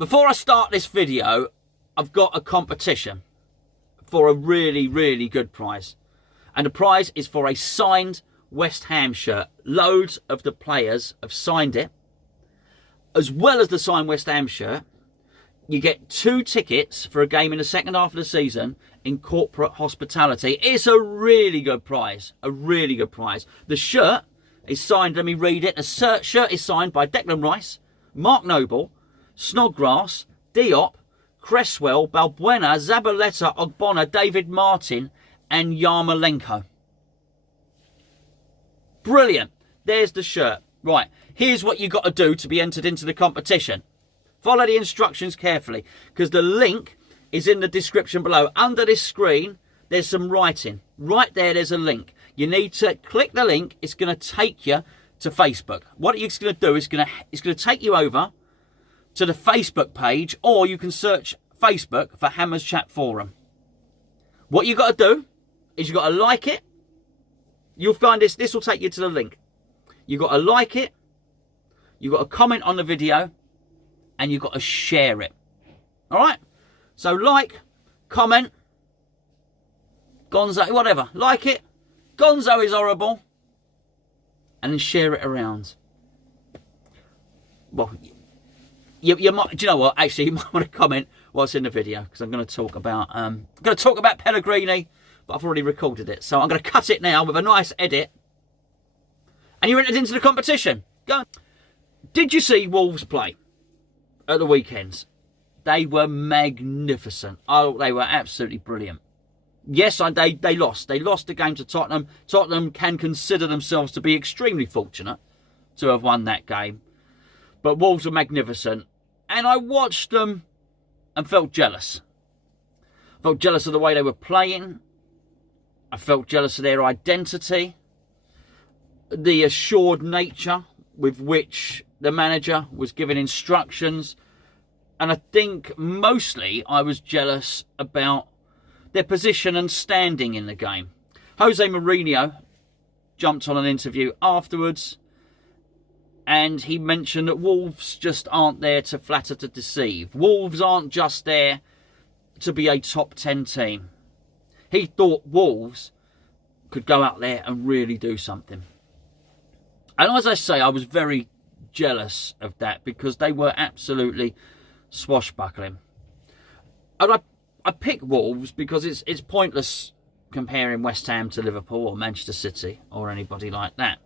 Before I start this video, I've got a competition for a really, really good prize. And the prize is for a signed West Ham shirt. Loads of the players have signed it. As well as the signed West Ham shirt, you get 2 tickets for a game in the second half of the season in corporate hospitality. It's a really good prize. A really good prize. The shirt is signed, let me read it. The shirt is signed by Declan Rice, Mark Noble, Snodgrass, Diop, Cresswell, Balbuena, Zabaleta, Ogbonna, David Martin and Yarmolenko. Brilliant. There's the shirt. Right, here's what you got to do to be entered into the competition. Follow the instructions carefully, because the link is in the description below. Under this screen, there's some writing. Right there, there's a link. You need to click the link. It's going to take you to Facebook. What it's going to do is it's going to take you over to the Facebook page, or you can search Facebook for Hammers Chat Forum. What you got to do is you got to like it. You'll find this will take you to the link. You got to like it. You got to comment on the video. And you've got to share it. All right? So like, comment, Gonzo, whatever. Like it. Gonzo is horrible. And then share it around. Well, you might, do you know what? Actually, you might want to comment what's in the video, because I'm going to talk about Pellegrini, but I've already recorded it. So I'm going to cut it now with a nice edit. And you're entered into the competition. Go. Did you see Wolves play at the weekends? They were magnificent. Oh, they were absolutely brilliant. Yes, they lost. They lost the game to Tottenham. Tottenham can consider themselves to be extremely fortunate to have won that game. But Wolves were magnificent. And I watched them and felt jealous. Felt jealous of the way they were playing. I felt jealous of their identity. The assured nature with which the manager was giving instructions. And I think mostly I was jealous about their position and standing in the game. Jose Mourinho jumped on an interview afterwards, and he mentioned that Wolves just aren't there to flatter, to deceive. Wolves aren't just there to be a top 10 team. He thought Wolves could go out there and really do something. And as I say, I was very jealous of that, because they were absolutely swashbuckling. And I pick Wolves because it's pointless comparing West Ham to Liverpool or Manchester City or anybody like that.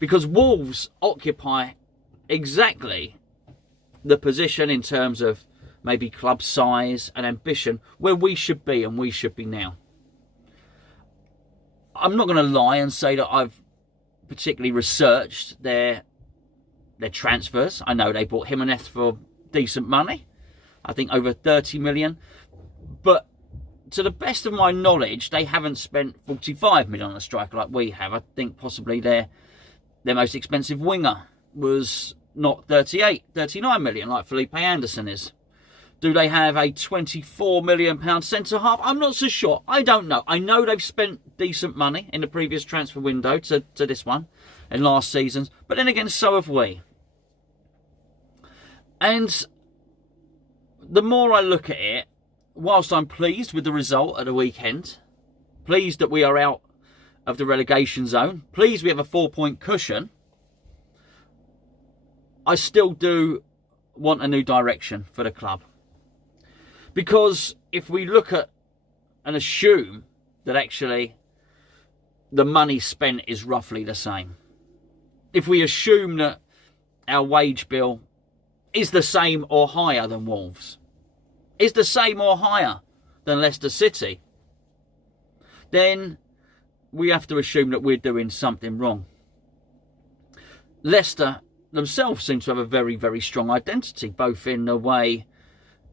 Because Wolves occupy exactly the position in terms of maybe club size and ambition where we should be, and we should be now. I'm not going to lie and say that I've particularly researched their transfers. I know they bought Jimenez for decent money. I think over 30 million. But to the best of my knowledge, they haven't spent 45 million on a striker like we have. I think possibly their most expensive winger was not 39 million like Felipe Anderson is. Do they have a £24 million centre-half? I'm not so sure. I don't know. I know they've spent decent money in the previous transfer window to this one in last season's. But then again, so have we. And the more I look at it, whilst I'm pleased with the result at the weekend, pleased that we are out of the relegation zone, pleased we have a 4-point cushion, I still do want a new direction for the club. Because if we look at and assume that actually the money spent is roughly the same, if we assume that our wage bill is the same or higher than Wolves, is the same or higher than Leicester City, then we have to assume that we're doing something wrong. Leicester themselves seem to have a very, very strong identity, both in the way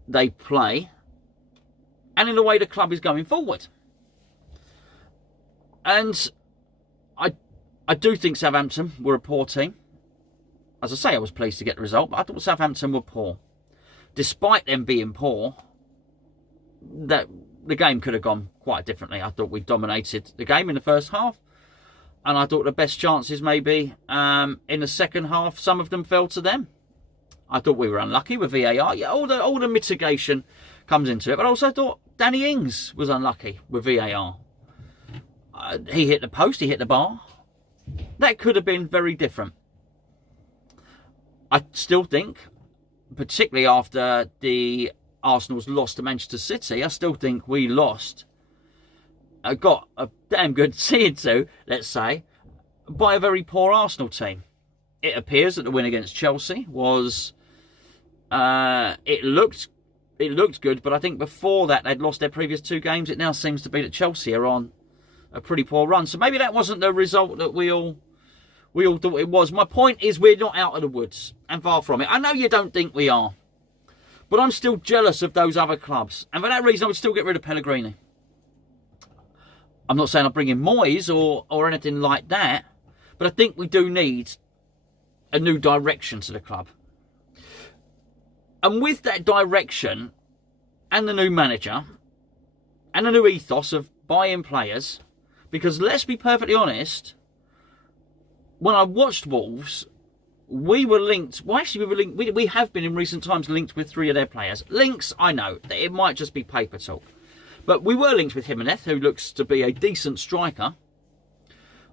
they play and in the way the club is going forward. And I do think Southampton were a poor team. As I say, I was pleased to get the result, but I thought Southampton were poor. Despite them being poor, that the game could have gone quite differently. I thought we dominated the game in the first half, and I thought the best chances maybe in the second half, some of them fell to them. I thought we were unlucky with VAR. Yeah, all the mitigation comes into it. But I also thought Danny Ings was unlucky with VAR. He hit the post, he hit the bar. That could have been very different. I still think, particularly after the Arsenal's loss to Manchester City, I still think we lost. Got a damn good seeing to, let's say, by a very poor Arsenal team. It appears that the win against Chelsea was, it looked good, but I think before that they'd lost their previous 2 games. It now seems to be that Chelsea are on a pretty poor run. So maybe that wasn't the result that we all thought it was. My point is we're not out of the woods and far from it. I know you don't think we are, but I'm still jealous of those other clubs. And for that reason, I would still get rid of Pellegrini. I'm not saying I'll bring in Moyes or anything like that, but I think we do need a new direction to the club. And with that direction and the new manager and the new ethos of buying players, because let's be perfectly honest, when I watched Wolves, we were linked. Well, actually, we have been in recent times linked with 3 of their players. Links, I know, it might just be paper talk. But we were linked with Jimenez, who looks to be a decent striker.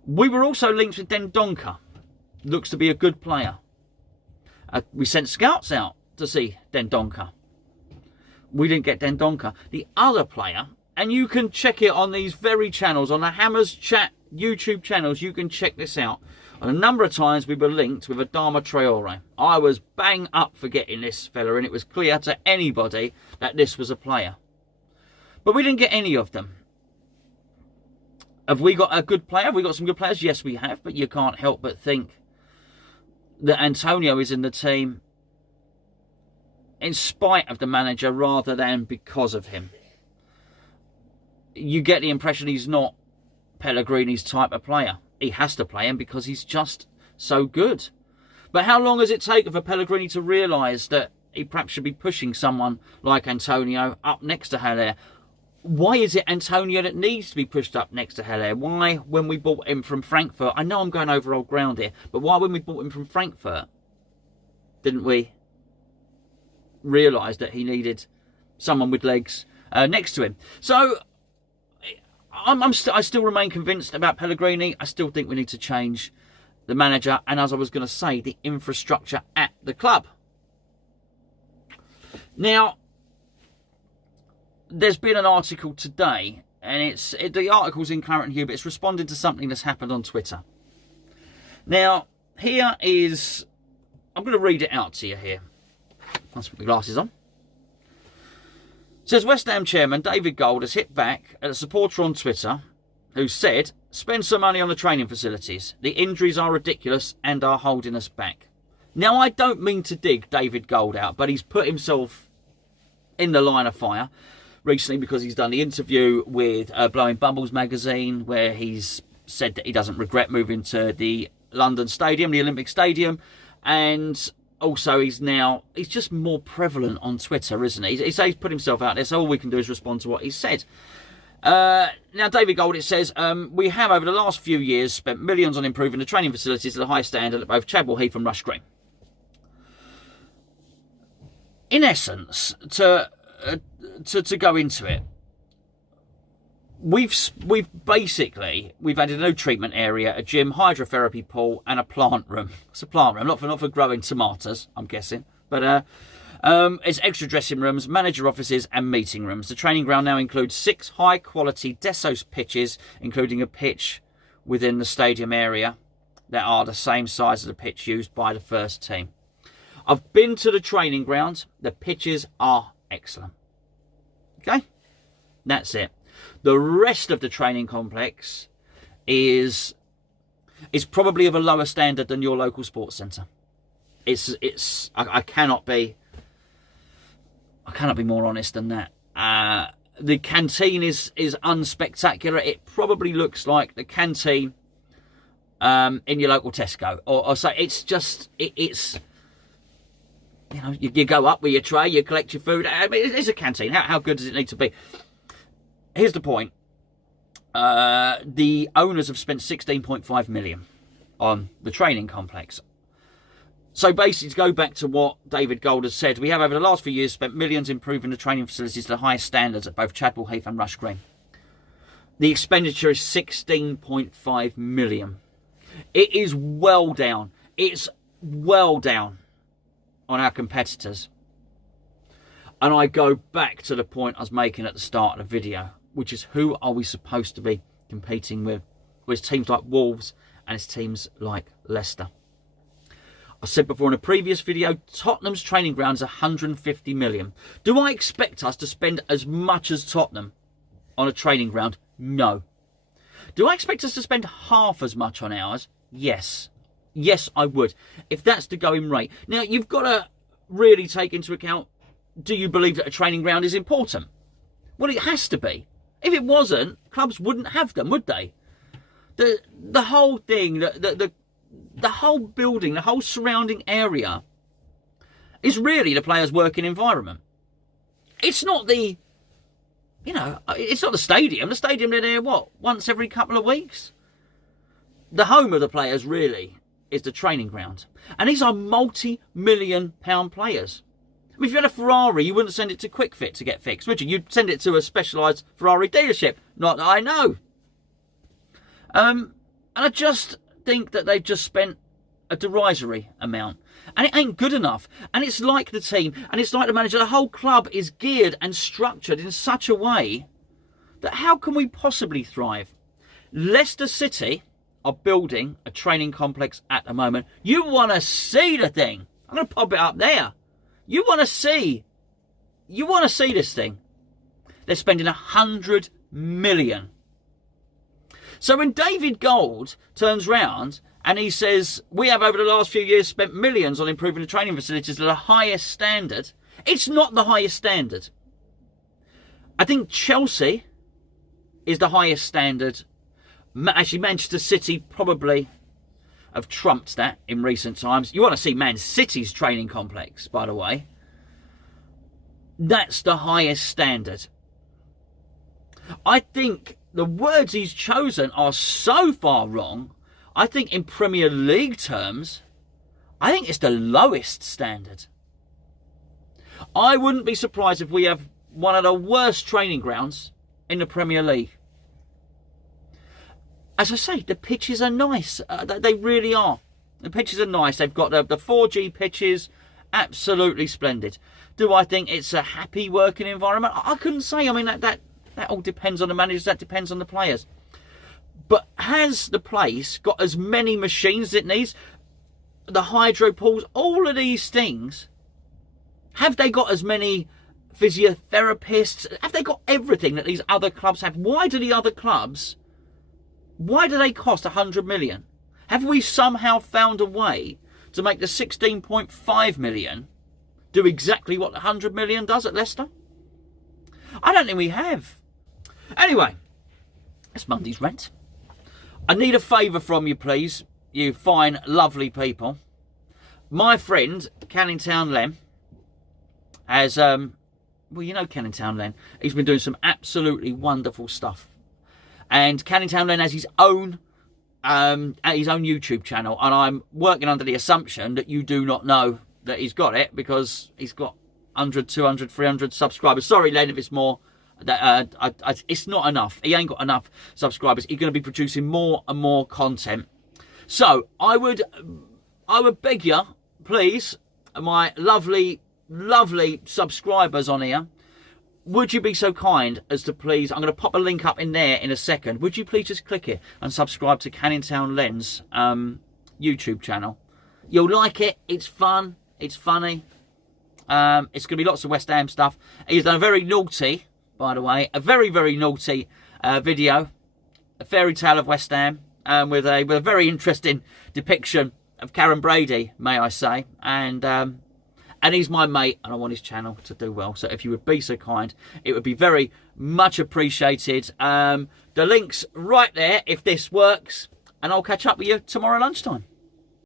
We were also linked with Dendoncker. Looks to be a good player. We sent scouts out to see Dendoncker. We didn't get Dendoncker. The other player, and you can check it on these very channels, on the Hammers Chat YouTube channels, you can check this out. On a number of times we were linked with Adama Traore. I was bang up for getting this fella, and it was clear to anybody that this was a player. But we didn't get any of them. Have we got a good player? Have we got some good players? Yes, we have. But you can't help but think that Antonio is in the team in spite of the manager rather than because of him. You get the impression he's not Pellegrini's type of player. He has to play him because he's just so good. But how long does it take for Pellegrini to realise that he perhaps should be pushing someone like Antonio up next to Haller? Why is it Antonio that needs to be pushed up next to Haller? Why, when we bought him from Frankfurt, I know I'm going over old ground here, but why when we bought him from Frankfurt, didn't we realise that he needed someone with legs next to him? So I still remain convinced about Pellegrini. I still think we need to change the manager and, as I was going to say, the infrastructure at the club. Now, there's been an article today, and the article's in Current Hue, but it's responding to something that's happened on Twitter. Now, here is, I'm going to read it out to you here. Let's put my glasses on. It says, West Ham chairman David Gold has hit back at a supporter on Twitter who said, spend some money on the training facilities. The injuries are ridiculous and are holding us back. Now, I don't mean to dig David Gold out, but he's put himself in the line of fire recently because he's done the interview with Blowing Bubbles magazine, where he's said that he doesn't regret moving to the London Stadium, the Olympic Stadium, and also he's just more prevalent on Twitter, isn't he? He's put himself out there, so all we can do is respond to what he said. Now, David Gold, it says, we have over the last few years spent millions on improving the training facilities to the high standard at both Chadwell Heath and Rush Green. In essence, to go into it, we've added a new treatment area, a gym, hydrotherapy pool, and a plant room. It's a plant room, not for growing tomatoes, I'm guessing, but it's extra dressing rooms, manager offices, and meeting rooms. The training ground now includes 6 high-quality Dessos pitches, including a pitch within the stadium area that are the same size as the pitch used by the first team. I've been to the training ground. The pitches are excellent. Okay? That's it. The rest of the training complex is probably of a lower standard than your local sports centre. I cannot be more honest than that. The canteen is unspectacular. It probably looks like the canteen in your local Tesco, or so. It's just it's. You know, you go up with your tray, you collect your food. I mean, it's a canteen. How good does it need to be? Here's the point. The owners have spent 16.5 million on the training complex. So basically, to go back to what David Gold has said, we have over the last few years spent millions improving the training facilities to the highest standards at both Chadwell Heath and Rush Green. The expenditure is 16.5 million. It is well down. It's well down on our competitors. And I go back to the point I was making at the start of the video, which is who are we supposed to be competing with? Well, it's teams like Wolves and it's teams like Leicester. I said before in a previous video, Tottenham's training ground is 150 million. Do I expect us to spend as much as Tottenham on a training ground? No. Do I expect us to spend half as much on ours? Yes. Yes, I would, if that's the going rate. Now, you've got to really take into account, do you believe that a training ground is important? Well, it has to be. If it wasn't, clubs wouldn't have them, would they? The whole thing, the whole building, the whole surrounding area is really the players' working environment. It's not the, it's not the stadium. The stadium, they're there, what, once every couple of weeks? The home of the players, really, is the training ground. And these are multi-million-pound players. I mean, if you had a Ferrari, you wouldn't send it to Quick Fit to get fixed, would you? You'd send it to a specialised Ferrari dealership. Not that I know. And I just think that they've just spent a derisory amount. And it ain't good enough. And it's like the team, and it's like the manager. The whole club is geared and structured in such a way that how can we possibly thrive? Leicester City are building a training complex at the moment. You want to see the thing. I'm going to pop it up there. You want to see this thing. They're spending 100 million. So when David Gold turns round and he says, we have over the last few years spent millions on improving the training facilities to the highest standard, it's not the highest standard. I think Chelsea is the highest standard. Actually, Manchester City probably have trumped that in recent times. You want to see Man City's training complex, by the way. That's the highest standard. I think the words he's chosen are so far wrong. I think in Premier League terms, I think it's the lowest standard. I wouldn't be surprised if we have one of the worst training grounds in the Premier League. As I say, the pitches are nice. They really are. The pitches are nice. They've got the 4G pitches. Absolutely splendid. Do I think it's a happy working environment? I couldn't say. I mean, that all depends on the managers. That depends on the players. But has the place got as many machines as it needs? The hydro pools, all of these things. Have they got as many physiotherapists? Have they got everything that these other clubs have? Why do the other clubs... Why do they cost 100 million? Have we somehow found a way to make the 16.5 million do exactly what the 100 million does at Leicester? I don't think we have. Anyway, that's Monday's rant. I need a favour from you, please, you fine, lovely people. My friend, Canning Town Len, has, well, you know Canning Town Len. He's been doing some absolutely wonderful stuff. And Canning Town Len has his own YouTube channel, and I'm working under the assumption that you do not know that he's got it because he's got 100, 200, 300 subscribers. Sorry, Len, if it's more. It's not enough. He ain't got enough subscribers. He's going to be producing more and more content. So I would beg you, please, my lovely, lovely subscribers on here. Would you be so kind as to please, I'm going to pop a link up in there in a second. Would you please just click it and subscribe to Canning Town Len's YouTube channel? You'll like it. It's fun. It's funny. It's going to be lots of West Ham stuff. He's done a very naughty, by the way, a very, very naughty video. A fairy tale of West Ham with a very interesting depiction of Karen Brady, may I say. And he's my mate, and I want his channel to do well. So if you would be so kind, it would be very much appreciated. The link's right there if this works. And I'll catch up with you tomorrow lunchtime.